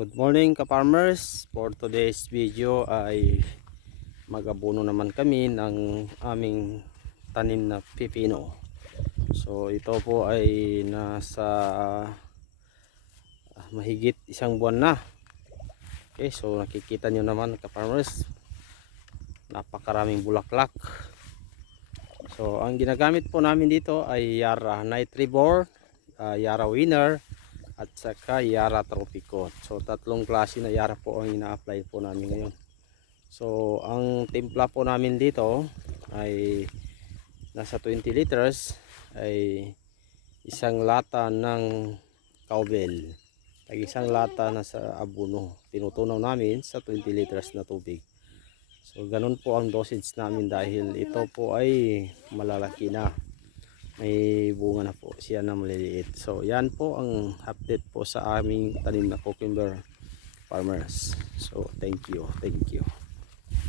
Good morning ka-farmers. For today's video ay mag-abono naman kami ng aming tanim na pipino. So ito po ay nasa mahigit isang buwan na. Okay, so nakikita nyo naman ka-farmers, napakaraming bulaklak. So ang ginagamit po namin dito ay Yara Nitribor, Yara Winner at saka Yara Tropico. So tatlong klase na Yara po ang ina-apply po namin ngayon. So ang timpla po namin dito ay nasa 20 liters ay isang lata ng cowbell. Isang lata na sa abono. Tinutunaw namin sa 20 liters na tubig. So ganun po ang dosage namin dahil ito po ay malalaki na. May bunga na po siya na maliliit. So yan po ang update po sa aming tanim na cucumber farmers. So thank you.